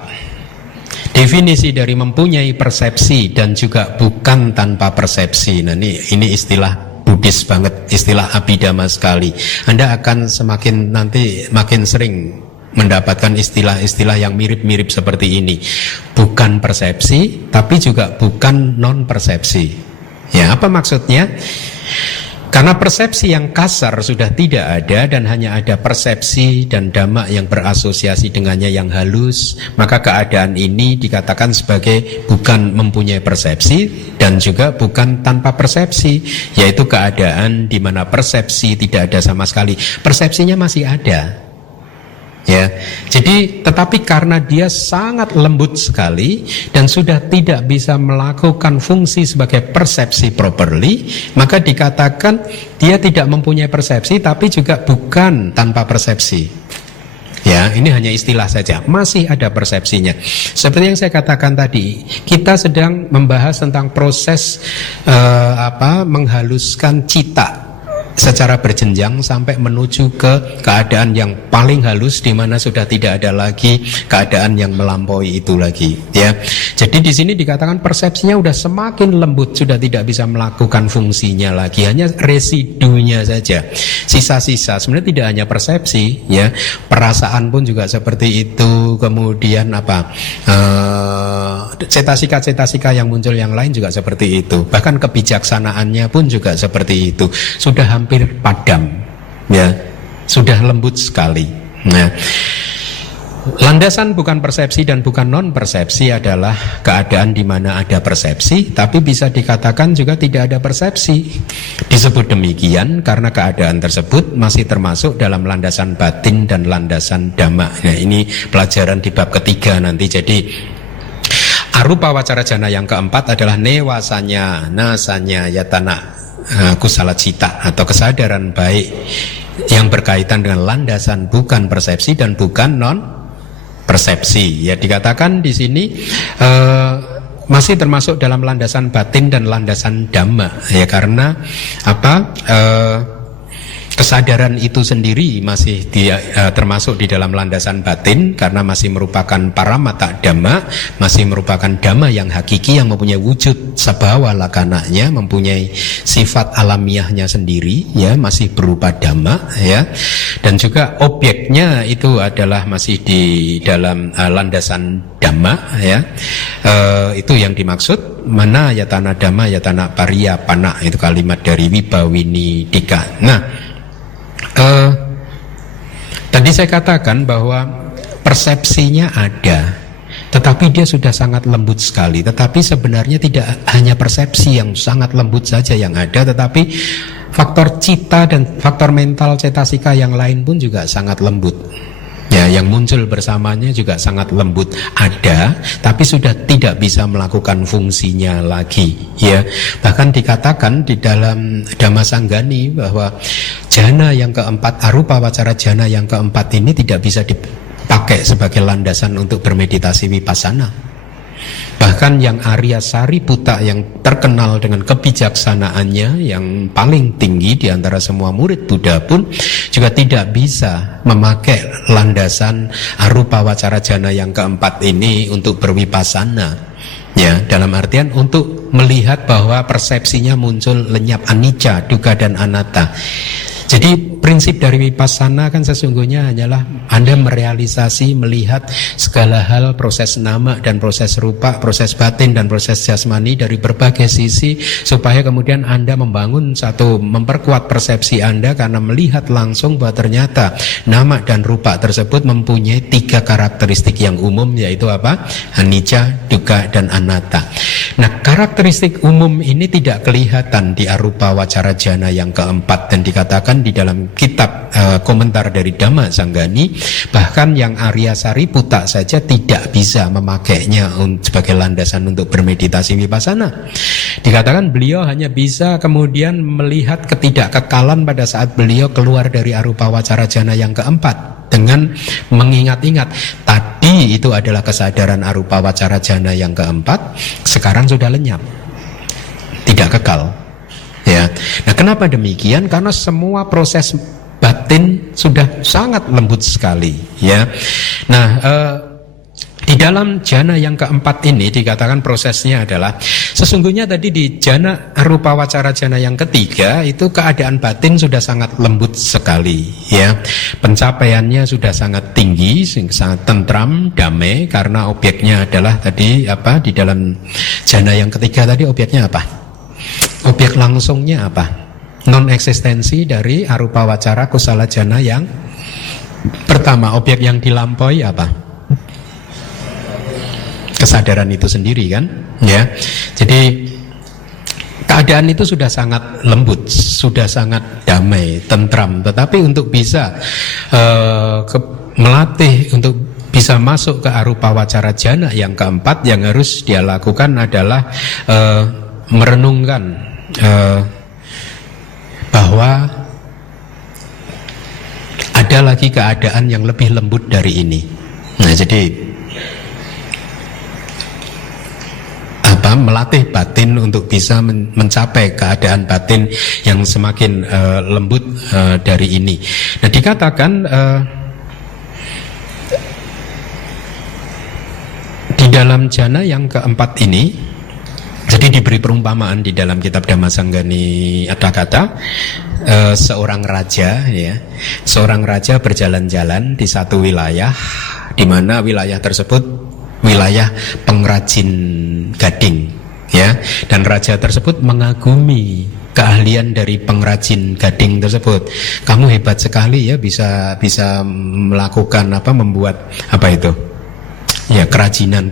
Definisi dari mempunyai persepsi dan juga bukan tanpa persepsi. Nah, ini istilah Buddhis banget, istilah Abhidhamma sekali. Anda akan makin sering mendapatkan istilah-istilah yang mirip-mirip seperti ini. Bukan persepsi, tapi juga bukan non-persepsi. Ya, apa maksudnya? Karena persepsi yang kasar sudah tidak ada dan hanya ada persepsi dan dhamma yang berasosiasi dengannya yang halus, maka keadaan ini dikatakan sebagai bukan mempunyai persepsi dan juga bukan tanpa persepsi, yaitu keadaan di mana persepsi tidak ada sama sekali. Persepsinya masih ada, ya. Jadi tetapi karena dia sangat lembut sekali dan sudah tidak bisa melakukan fungsi sebagai persepsi properly, maka dikatakan dia tidak mempunyai persepsi tapi juga bukan tanpa persepsi. Ya, ini hanya istilah saja, masih ada persepsinya. Seperti yang saya katakan tadi, kita sedang membahas tentang proses menghaluskan cita. secara berjenjang sampai menuju ke keadaan yang paling halus di mana sudah tidak ada lagi keadaan yang melampaui itu lagi, ya. Jadi di sini dikatakan persepsinya udah semakin lembut, sudah tidak bisa melakukan fungsinya lagi, hanya residunya saja, sisa-sisa. Sebenarnya tidak hanya persepsi, ya, perasaan pun juga seperti itu. Kemudian apa? Cetasika-cetasika yang muncul yang lain juga seperti itu. Bahkan kebijaksanaannya pun juga seperti itu. Sudah hampir padam, ya, sudah lembut sekali. Nah, landasan bukan persepsi dan bukan non persepsi adalah keadaan di mana ada persepsi, tapi bisa dikatakan juga tidak ada persepsi. Disebut demikian karena keadaan tersebut masih termasuk dalam landasan batin dan landasan dhamma. Nah, ini pelajaran di bab ketiga nanti. Jadi arupa wacara jana yang keempat adalah newasanya, nasanya, yatana, kusala cita atau kesadaran baik yang berkaitan dengan landasan bukan persepsi dan bukan non persepsi. Ya, dikatakan di sini masih termasuk dalam landasan batin dan landasan dhamma, ya, karena apa? Kesadaran itu sendiri masih termasuk di dalam landasan batin karena masih merupakan paramata dhamma, masih merupakan dhamma yang hakiki yang mempunyai wujud sabhawa lakananya, mempunyai sifat alamiahnya sendiri, ya, masih berupa dhamma, ya. Dan juga objeknya itu adalah masih di dalam landasan dhamma, ya. Itu yang dimaksud mana yatana dhamma yatana pariya pana, itu kalimat dari Wibawini Dika. Nah, tadi saya katakan bahwa persepsinya ada, tetapi dia sudah sangat lembut sekali. Tetapi sebenarnya tidak hanya persepsi yang sangat lembut saja yang ada, tetapi faktor cita dan faktor mental cetasika yang lain pun juga sangat lembut. Ya, yang muncul bersamanya juga sangat lembut, ada, tapi sudah tidak bisa melakukan fungsinya lagi, ya. Bahkan dikatakan di dalam Dhamma Sanggani bahwa jana yang keempat, arupa wacara jana yang keempat ini tidak bisa dipakai sebagai landasan untuk bermeditasi vipassana. Bahkan yang Arya Sariputta yang terkenal dengan kebijaksanaannya yang paling tinggi di antara semua murid Buddha pun juga tidak bisa memakai landasan arupa wacara jana yang keempat ini untuk bervipassana. Ya, dalam artian untuk melihat bahwa persepsinya muncul lenyap anicca, dukkha dan anatta. Jadi prinsip dari vipassana kan sesungguhnya hanyalah Anda merealisasi, melihat segala hal, proses nama dan proses rupa, proses batin dan proses jasmani dari berbagai sisi, supaya kemudian Anda memperkuat persepsi Anda karena melihat langsung bahwa ternyata nama dan rupa tersebut mempunyai 3 karakteristik yang umum, yaitu apa? Anicca, dukkha dan anatta. Nah, karakteristik umum ini tidak kelihatan di arupa wacara jana yang keempat, dan dikatakan di dalam kitab komentar dari Dhamma Sanggani, bahkan yang Arya Sariputta saja tidak bisa memakainya sebagai landasan untuk bermeditasi vipassana. Dikatakan beliau hanya bisa kemudian melihat ketidakkekalan pada saat beliau keluar dari arupa wacara jana yang keempat dengan mengingat-ingat tadi itu adalah kesadaran arupa wacara jana yang keempat, sekarang sudah lenyap, tidak kekal. Ya. Nah, kenapa demikian? Karena semua proses batin sudah sangat lembut sekali, ya. Nah, di dalam jana yang keempat ini dikatakan prosesnya adalah sesungguhnya tadi di jana arupa wacara jana yang ketiga itu keadaan batin sudah sangat lembut sekali, ya. Pencapaiannya sudah sangat tinggi, sangat tentram, damai, karena objeknya adalah tadi apa? Di dalam jana yang ketiga tadi objeknya apa? Objek langsungnya apa? Non-eksistensi dari arupa wacara kusala jana yang pertama. Objek yang dilampaui apa? Kesadaran itu sendiri, kan? Ya. Jadi keadaan itu sudah sangat lembut, sudah sangat damai, tentram. Tetapi untuk bisa melatih untuk bisa masuk ke arupa wacara jana yang keempat, yang harus dia lakukan adalah merenungkan bahwa ada lagi keadaan yang lebih lembut dari ini. Nah, jadi apa? melatih batin untuk bisa mencapai keadaan batin yang semakin lembut dari ini. Nah, dikatakan di dalam jana yang keempat ini, jadi diberi perumpamaan di dalam kitab Dhammasanggani ada kata seorang raja, ya, seorang raja berjalan-jalan di satu wilayah, di mana wilayah tersebut wilayah pengrajin gading, ya, dan raja tersebut mengagumi keahlian dari pengrajin gading tersebut. Kamu hebat sekali ya, bisa melakukan membuat itu, ya, kerajinan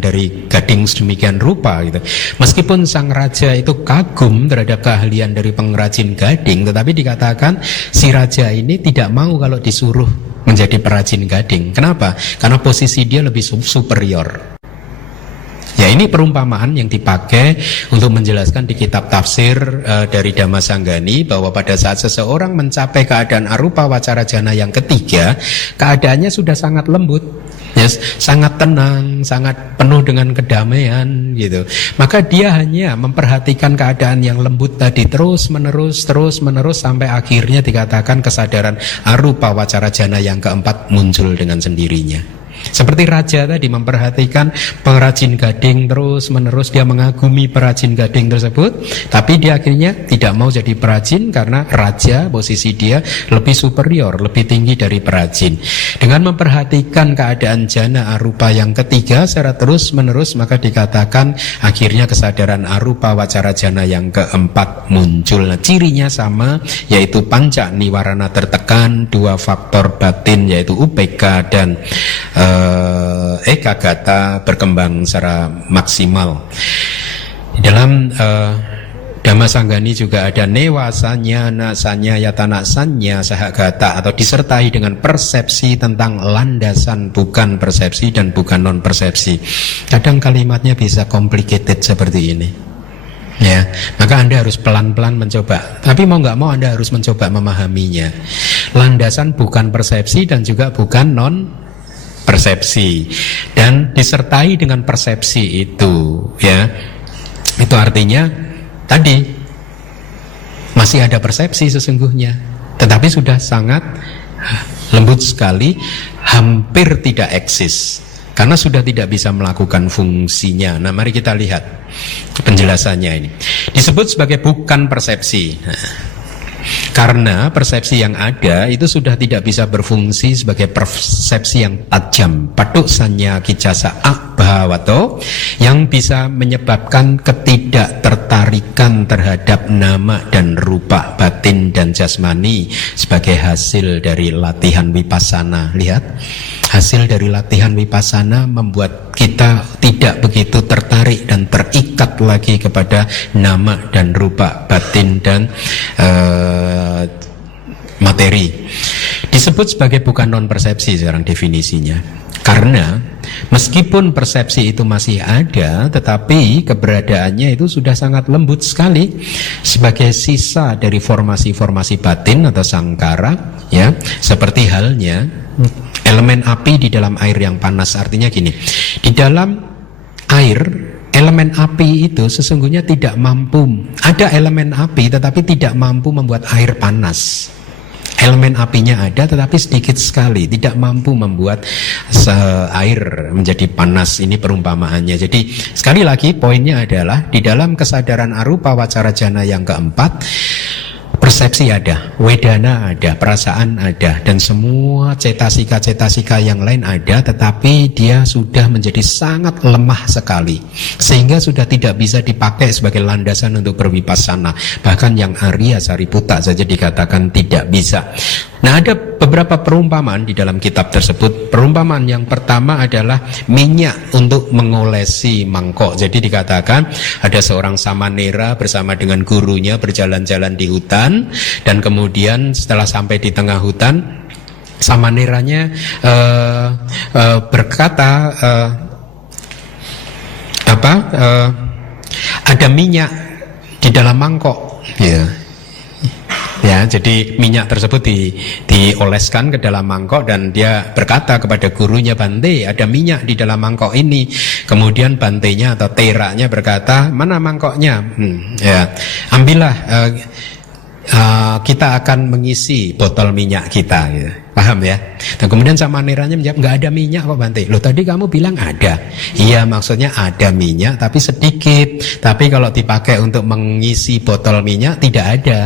dari gading sedemikian rupa gitu. Meskipun sang raja itu kagum terhadap keahlian dari pengrajin gading, tetapi dikatakan si raja ini tidak mau kalau disuruh menjadi perajin gading. Kenapa? Karena posisi dia lebih superior. Ya, ini perumpamaan yang dipakai untuk menjelaskan di kitab tafsir dari Dhammasanggani bahwa pada saat seseorang mencapai keadaan arupa wacara jana yang ketiga, keadaannya sudah sangat lembut, yes, sangat tenang, sangat penuh dengan kedamaian gitu. Maka dia hanya memperhatikan keadaan yang lembut tadi terus menerus sampai akhirnya dikatakan kesadaran arupa wacara jana yang keempat muncul dengan sendirinya. Seperti raja tadi memperhatikan pengrajin gading terus menerus, dia mengagumi perajin gading tersebut, tapi dia akhirnya tidak mau jadi perajin karena raja posisi dia lebih superior, lebih tinggi dari perajin. Dengan memperhatikan keadaan jana arupa yang ketiga secara terus menerus, maka dikatakan akhirnya kesadaran arupa wacara jana yang keempat muncul. Nah, cirinya sama, yaitu panca niwarana tertekan, dua faktor batin yaitu upeka dan ekagata berkembang secara maksimal. Dalam Dhammasanggani juga ada newasanya, nasanya, yatanasanya, sahagata, atau disertai dengan persepsi tentang landasan bukan persepsi dan bukan non persepsi. Kadang kalimatnya bisa complicated seperti ini, ya, maka Anda harus pelan-pelan mencoba. Tapi mau nggak mau Anda harus mencoba memahaminya. Landasan bukan persepsi dan juga bukan non persepsi, dan disertai dengan persepsi itu, ya, itu artinya tadi masih ada persepsi sesungguhnya, tetapi sudah sangat lembut sekali, hampir tidak eksis karena sudah tidak bisa melakukan fungsinya. Nah, mari kita lihat penjelasannya ini. Disebut sebagai bukan persepsi. Karena persepsi yang ada itu sudah tidak bisa berfungsi sebagai persepsi yang tajam, patuk sanya kicasa abhawato, yang bisa menyebabkan ketidaktertarikan terhadap nama dan rupa batin dan jasmani sebagai hasil dari latihan vipassana. Lihat, hasil dari latihan vipassana membuat kita tidak begitu tertarik dan terikat lagi kepada nama dan rupa batin dan materi. Disebut sebagai bukan non persepsi sekarang definisinya, karena meskipun persepsi itu masih ada, tetapi keberadaannya itu sudah sangat lembut sekali sebagai sisa dari formasi-formasi batin atau sangkara, ya, seperti halnya elemen api di dalam air yang panas. Artinya gini, di dalam air elemen api itu sesungguhnya tidak mampu, ada elemen api tetapi tidak mampu membuat air panas. Elemen apinya ada tetapi sedikit sekali, tidak mampu membuat air menjadi panas. Ini perumpamaannya. Jadi sekali lagi poinnya adalah di dalam kesadaran arupa wacara jana yang keempat, persepsi ada, wedana ada, perasaan ada, dan semua cetasika-cetasika yang lain ada, tetapi dia sudah menjadi sangat lemah sekali, sehingga sudah tidak bisa dipakai sebagai landasan untuk bervipassana. Bahkan yang Arya Sariputta saja dikatakan tidak bisa. Nah, ada beberapa perumpamaan di dalam kitab tersebut. Perumpamaan yang pertama adalah minyak untuk mengolesi mangkok. Jadi dikatakan ada seorang samanera bersama dengan gurunya berjalan-jalan di hutan, dan kemudian setelah sampai di tengah hutan, samaneranya berkata ada minyak di dalam mangkok, ya. Ya, Ya, jadi minyak tersebut dioleskan ke dalam mangkok dan dia berkata kepada gurunya, Bante, ada minyak di dalam mangkok ini. Kemudian Bantenya atau teraknya berkata, mana mangkoknya? Ya, ambillah. Kita akan mengisi botol minyak kita, gitu. Paham ya? Dan kemudian Samaniranya menjawab, nggak ada minyak kok Bante. Loh, tadi kamu bilang ada. Iya, maksudnya ada minyak tapi sedikit. Tapi kalau dipakai untuk mengisi botol minyak tidak ada.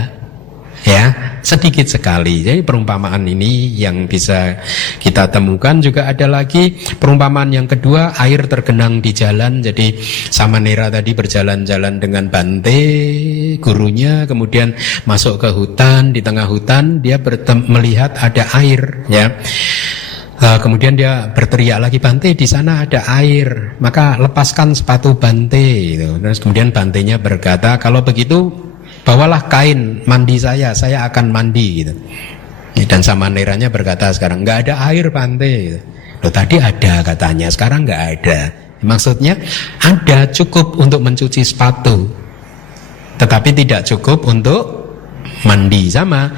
Ya, sedikit sekali. Jadi perumpamaan ini yang bisa kita temukan. Juga ada lagi perumpamaan yang kedua, air tergenang di jalan. Jadi Samanera tadi berjalan-jalan dengan Bante, gurunya, kemudian masuk ke hutan. Di tengah hutan dia melihat ada air, ya. Kemudian dia berteriak lagi, Bante, di sana ada air, maka lepaskan sepatu Bante, gitu. Terus kemudian Bantenya berkata, kalau begitu bawalah kain mandi saya akan mandi, gitu. Dan Samaniranya berkata sekarang, nggak ada air Bante, gitu. Loh, tadi ada katanya, sekarang nggak ada. Maksudnya ada, cukup untuk mencuci sepatu, tetapi tidak cukup untuk mandi. Sama,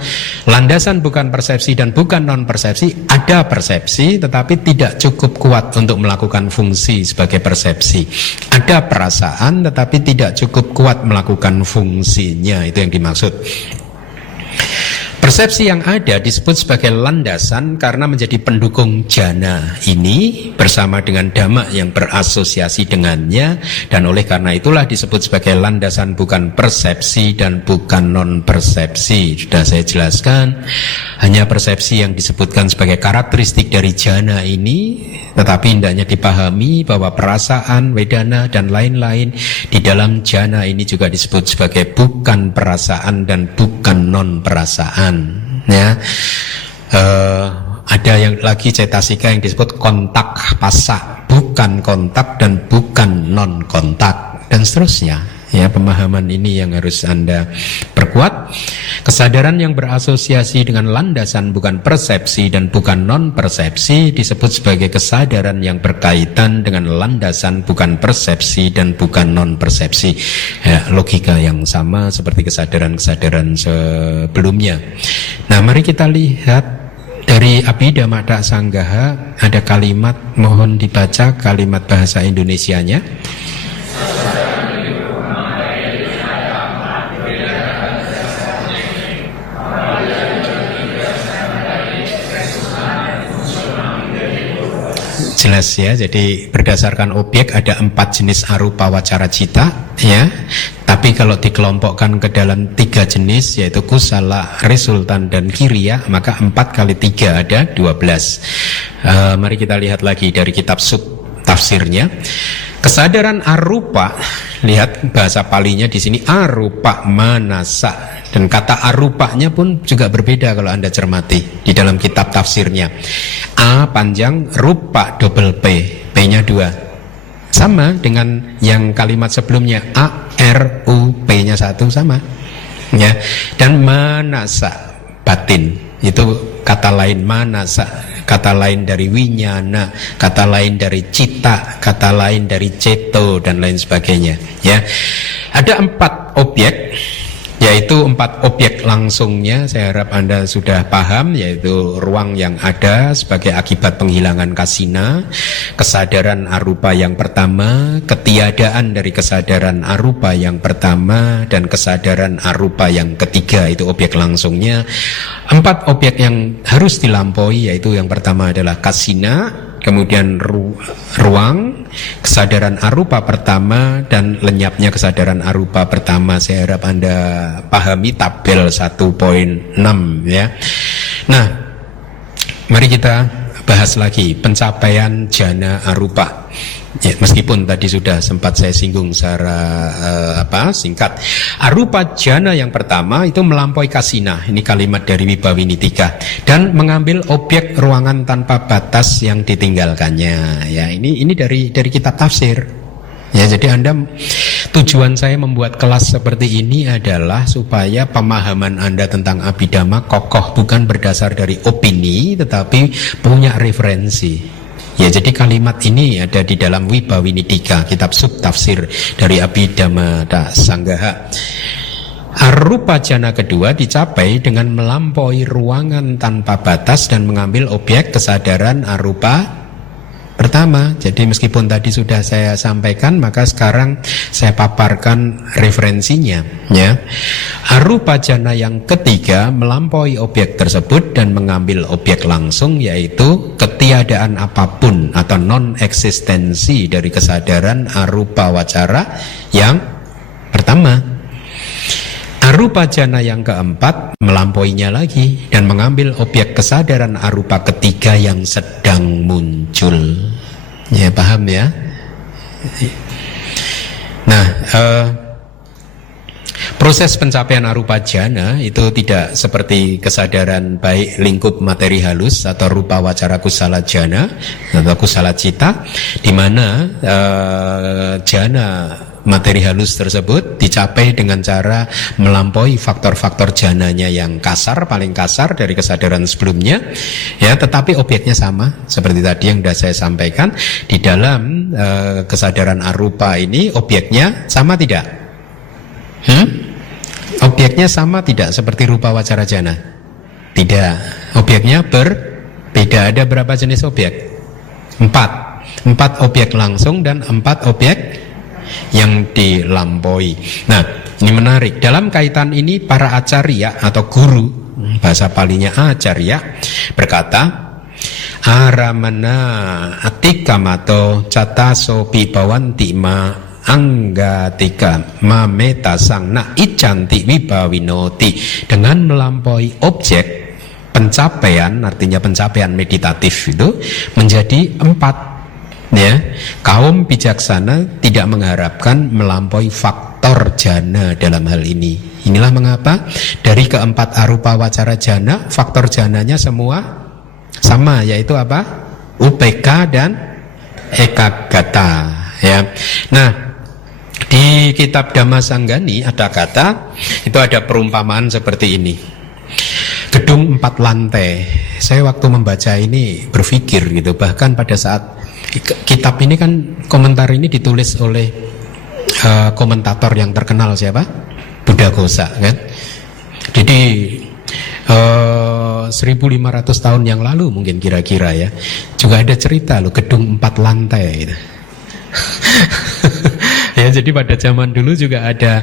landasan bukan persepsi dan bukan non persepsi. Ada persepsi tetapi tidak cukup kuat untuk melakukan fungsi sebagai persepsi. Ada perasaan tetapi tidak cukup kuat melakukan fungsinya. Itu yang dimaksud. Persepsi yang ada disebut sebagai landasan karena menjadi pendukung jana ini bersama dengan dhamma yang berasosiasi dengannya, dan oleh karena itulah disebut sebagai landasan bukan persepsi dan bukan non persepsi. Sudah saya jelaskan, hanya persepsi yang disebutkan sebagai karakteristik dari jana ini, tetapi hendaknya dipahami bahwa perasaan, wedana dan lain-lain di dalam jana ini juga disebut sebagai bukan perasaan dan bukan non perasaan. Ya, ada yang lagi cetasika yang disebut kontak pasa, bukan kontak dan bukan non kontak, dan seterusnya. Ya, pemahaman ini yang harus Anda perkuat. Kesadaran yang berasosiasi dengan landasan bukan persepsi dan bukan non persepsi disebut sebagai kesadaran yang berkaitan dengan landasan bukan persepsi dan bukan non persepsi. Ya, logika yang sama seperti kesadaran-kesadaran sebelumnya. Nah, mari kita lihat dari Abhidhamma Sanggaha, ada kalimat, mohon dibaca kalimat bahasa Indonesianya. Jelas ya, jadi berdasarkan objek ada 4 jenis arupa wacara cita, ya. Tapi kalau dikelompokkan ke dalam 3 jenis, yaitu kusala, resultan, dan kiriya, maka 4 kali 3 ada 12. Mari kita lihat lagi dari kitab sub tafsirnya. Kesadaran arupa, lihat bahasa palinya di sini arupa manasa, dan kata arupanya pun juga berbeda kalau Anda cermati di dalam kitab tafsirnya. A panjang, rupa double P, P-nya 2. Sama dengan yang kalimat sebelumnya, A R U P-nya 1, sama. Ya, dan manasa batin, itu kata lain manasa, kata lain dari winyana, kata lain dari cita, kata lain dari ceto, dan lain sebagainya. Ya, ada 4 objek, yaitu 4 objek langsungnya. Saya harap Anda sudah paham, yaitu ruang yang ada sebagai akibat penghilangan kasina, kesadaran arupa yang pertama, ketiadaan dari kesadaran arupa yang pertama, dan kesadaran arupa yang ketiga. Itu objek langsungnya. 4 objek yang harus dilampaui, yaitu yang pertama adalah kasina, kemudian ruang, kesadaran arupa pertama, dan lenyapnya kesadaran arupa pertama. Saya harap Anda pahami tabel 1.6 ya. Nah, mari kita bahas lagi pencapaian jana arupa. Ya, meskipun tadi sudah sempat saya singgung secara singkat. Arupa jana yang pertama itu melampaui kasina. Ini kalimat dari Wibhawinitika, dan mengambil objek ruangan tanpa batas yang ditinggalkannya. Ya, ini dari kitab tafsir. Ya, jadi tujuan saya membuat kelas seperti ini adalah supaya pemahaman Anda tentang Abhidhamma kokoh, bukan berdasar dari opini tetapi punya referensi. Ya, jadi kalimat ini ada di dalam Wibhawinitika, kitab sub tafsir dari Abhidhamma Sanggaha. Arupa jana kedua dicapai dengan melampaui ruangan tanpa batas dan mengambil objek kesadaran arupa pertama. Jadi meskipun tadi sudah saya sampaikan, maka sekarang saya paparkan referensinya, ya. Arupa jana yang ketiga melampaui objek tersebut dan mengambil objek langsung, yaitu ketiadaan apapun atau non-eksistensi dari kesadaran arupa wacara yang pertama. Arupa jana yang keempat melampauinya lagi dan mengambil objek kesadaran arupa ketiga yang sedang muncul. Ya, paham ya? Nah, proses pencapaian arupa jana itu tidak seperti kesadaran baik lingkup materi halus atau rupa wacara kusala jana atau kusala cita, di mana jana materi halus tersebut dicapai dengan cara melampaui faktor-faktor jananya yang kasar, paling kasar dari kesadaran sebelumnya, ya, tetapi objeknya sama seperti tadi yang sudah saya sampaikan. Di dalam kesadaran arupa ini objeknya sama tidak? Objeknya sama tidak seperti rupa wacara jana? Tidak. Objeknya berbeda. Ada berapa jenis objek? 4 objek langsung dan 4 objek yang dilampaui. Nah, ini menarik. Dalam kaitan ini para acarya atau guru, bahasa palinya acarya, berkata, aramana atikamato cataso pibawanti ma anggatika ma metasang na icanti wibawinoti. Dengan melampaui objek pencapaian, artinya pencapaian meditatif itu menjadi 4. Ya, kaum bijaksana tidak mengharapkan melampaui faktor jana dalam hal ini. Inilah mengapa dari keempat arupa wacara jana, faktor jananya semua sama, yaitu apa? UPK dan ekagata. Ya, nah, di kitab Dhammasanggani ada kata, itu ada perumpamaan seperti ini. Gedung 4 lantai. Saya waktu membaca ini berpikir gitu, bahkan pada saat kitab ini kan, komentar ini ditulis oleh komentator yang terkenal, siapa? Buddhaghosa, kan? Jadi 1500 tahun yang lalu mungkin kira-kira, ya, juga ada cerita loh gedung 4 lantai gitu. Ya, jadi pada zaman dulu juga ada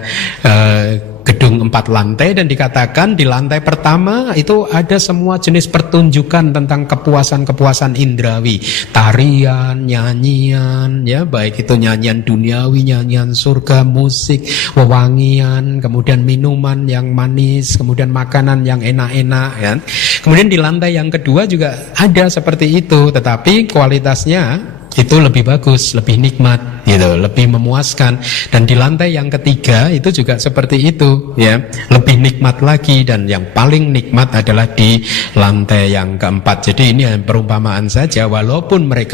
gedung 4 lantai dan dikatakan di lantai pertama itu ada semua jenis pertunjukan tentang kepuasan-kepuasan indrawi, tarian, nyanyian, ya, baik itu nyanyian duniawi, nyanyian surga, musik, wewangian, kemudian minuman yang manis, kemudian makanan yang enak-enak, ya. Kemudian di lantai yang kedua juga ada seperti itu, tetapi kualitasnya itu lebih bagus, lebih nikmat, gitu, lebih memuaskan. Dan di lantai yang ketiga itu juga seperti itu, ya, lebih nikmat lagi. Dan yang paling nikmat adalah di lantai yang keempat. Jadi ini perumpamaan saja, walaupun mereka